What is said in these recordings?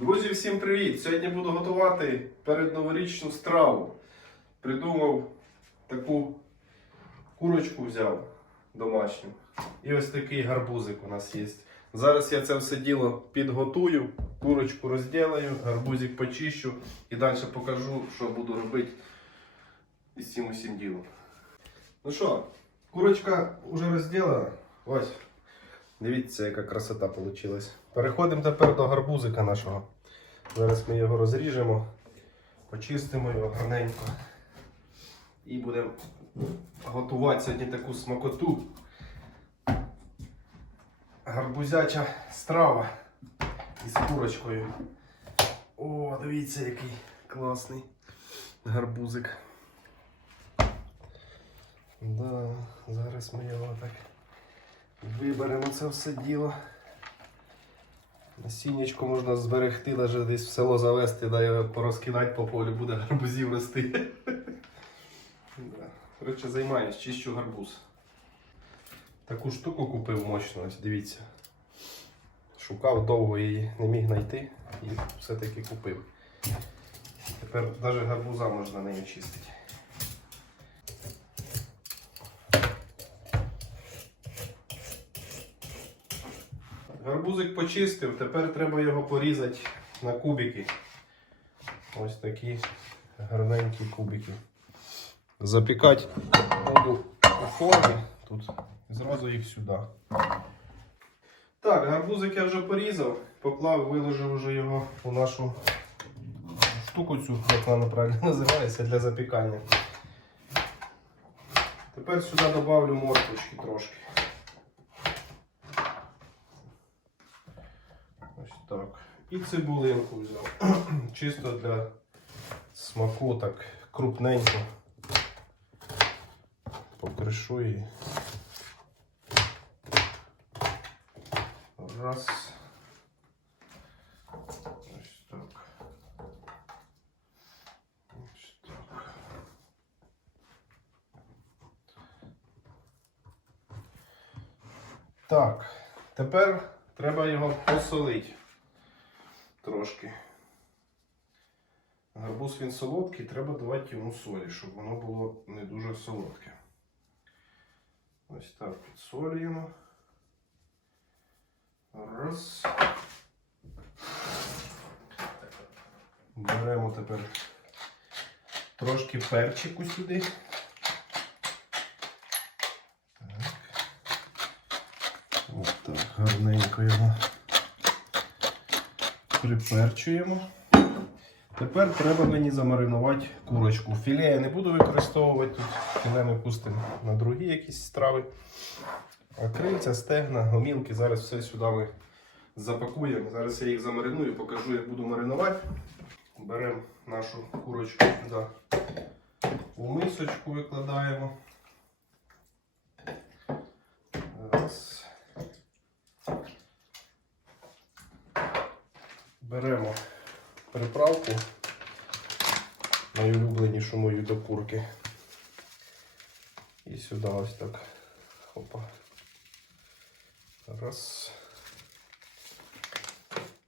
Друзі, всім привіт! Сьогодні буду готувати передноворічну страву. Придумав таку курочку взяв домашню. І ось такий гарбузик у нас є. Зараз я це все діло підготую, курочку розділаю, гарбузик почищу і далі покажу, що буду робити із цим усім ділом. Ну що, курочка вже розділена. Ось. Дивіться, яка красота вийшла. Переходимо тепер до гарбузика нашого. Зараз ми його розріжемо, почистимо його гарненько. І будемо готувати сьогодні таку смакоту. Гарбузяча страва із курочкою. О, дивіться, який класний гарбузик. Да, зараз ми його так виберемо це все діло. Насіннячко можна зберегти, навіть десь в село завести, да його порозкидати по полю, буде гарбузів рости. Коротше, займаюсь, чищу гарбуз. Таку штуку купив мощну, ось дивіться. Шукав довго її, не міг знайти і все-таки купив. Тепер навіть гарбуза можна нею чистити. Гарбузик почистив, тепер треба його порізати на кубики. Ось такі гарненькі кубики. Запікати буду у формі тут зразу їх сюди. Так, гарбузик я вже порізав, поклав, виложив вже його у нашу штуку цю, як вона правильно називається, для запікання. Тепер сюди додавлю морквочки трошки. Ось так. І цибулинку взяв. Чисто для смаку, так крупненько. Покришу її. Раз. Так, тепер треба його посолити трошки. Гарбуз він солодкий, треба давати йому солі, щоб воно було не дуже солодке. Ось так підсолюємо. Раз. Беремо тепер трошки перчику сюди. Так. Ось так, гарненько його приперчуємо. Тепер треба мені замаринувати курочку. Філе я не буду використовувати тут. Філе ми пустимо на другі якісь страви. А крильця, стегна, гомілки. Зараз все сюди ми запакуємо. Зараз я їх замариную, покажу, як буду маринувати. Беремо нашу курочку сюди у мисочку викладаємо. Раз. Беремо приправку найулюбленішу мою до курки. І сюди ось так. Хопа. Раз.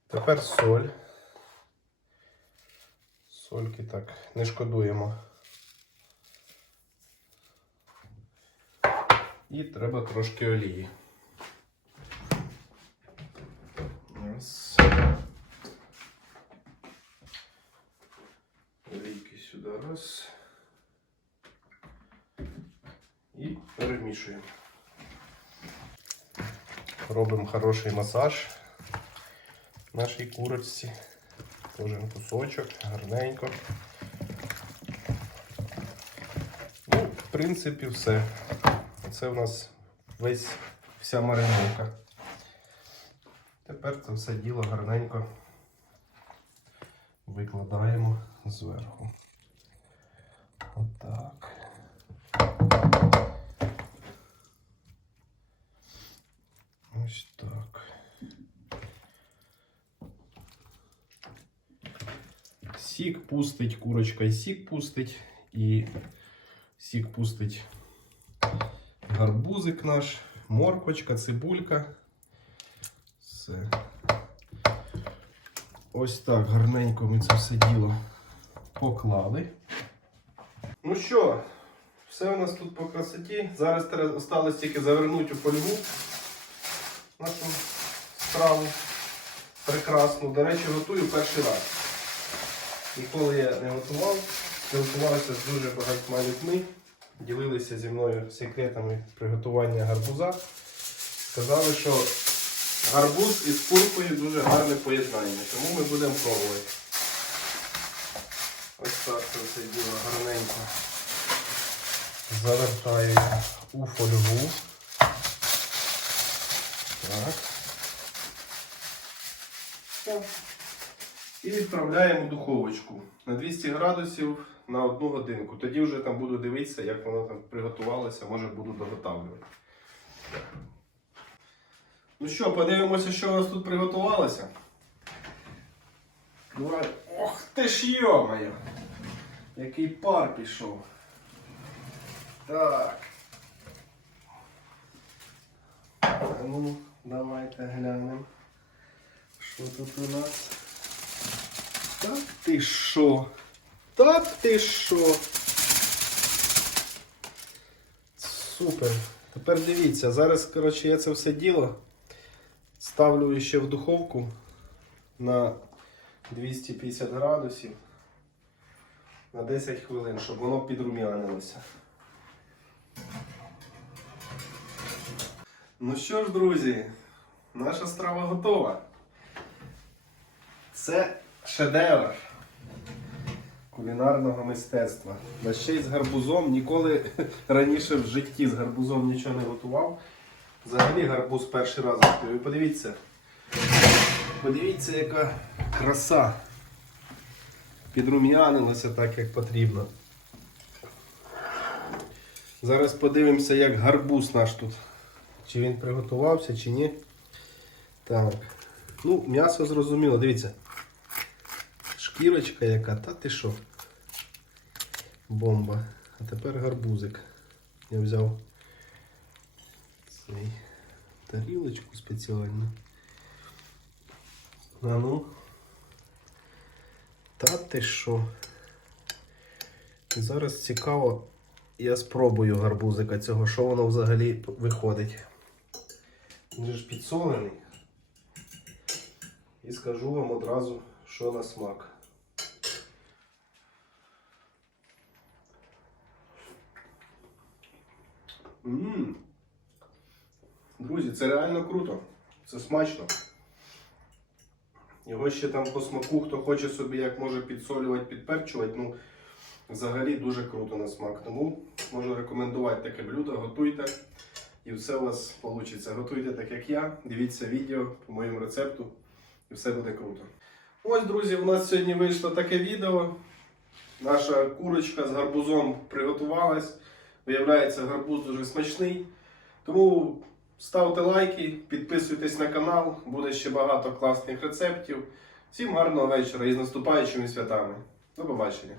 Тепер соль. Сольки так не шкодуємо. І треба трошки олії. Раз. Олійки сюди раз. І перемішуємо. Робимо хороший масаж нашій курочці. Кожен кусочок, гарненько. Ну, в принципі, все. Це у нас весь вся мариновка. Тепер це все діло гарненько викладаємо зверху. Отак. Ось так. Сік пустить, курочка і сік пустить, і сік пустить гарбузик наш, морквочка, цибулька. Все. Ось так гарненько ми це все діло поклали. Ну що, все у нас тут по красоті. Зараз осталось тільки завернути у фольгу нашу страву. Прекрасну. До речі, готую перший раз. Ніколи я не готував. Спілкувався з дуже багатьма людьми. Ділилися зі мною секретами приготування гарбуза. Сказали, що гарбуз із куркою дуже гарне поєднання, тому ми будемо пробувати. Ось так це все діло гарненько. Завертаю у фольгу. Так. Все. І відправляємо в духовочку на 200 градусів на одну годинку. Тоді вже там буду дивитися, як воно там приготувалося, може буду доготавлювати. Ну що, подивимося, що у нас тут приготувалося. Ох ти ж йо-моє! Який пар пішов. Так. Ну, давайте глянемо. Що тут у нас? Та ти що? Та ти що? Супер. Тепер дивіться, зараз, коротше, я це все діло ставлю ще в духовку на 250 градусів на 10 хвилин, щоб воно підрум'янилося. Ну що ж, друзі, наша страва готова. Це шедевр кулінарного мистецтва. Да ще й з гарбузом. Ніколи раніше в житті з гарбузом нічого не готував. Взагалі гарбуз перший раз готую. Подивіться. Подивіться, яка краса. Підрум'янилося так, як потрібно. Зараз подивимося, як гарбуз наш тут. Чи він приготувався, чи ні. Так. Ну, м'ясо зрозуміло, дивіться. Шкірочка яка, та ти що? Бомба. А тепер гарбузик. Я взяв цей тарілочку спеціальну. А ну. Та ти що? Зараз цікаво, я спробую гарбузика цього, що воно взагалі виходить. Він ж підсолений. І скажу вам одразу, що на смак. Друзі, це реально круто. Це смачно. Його ще там по смаку, хто хоче собі як може підсолювати, підперчувати, ну взагалі дуже круто на смак. Тому можу рекомендувати таке блюдо, готуйте і все у вас вийде. Готуйте так, як я. Дивіться відео по моєму рецепту і все буде круто. Ось, друзі, у нас сьогодні вийшло таке відео. Наша курочка з гарбузом приготувалась. Виявляється, гарбуз дуже смачний. Тому ставте лайки, підписуйтесь на канал, буде ще багато класних рецептів. Всім гарного вечора і з наступаючими святами. До побачення!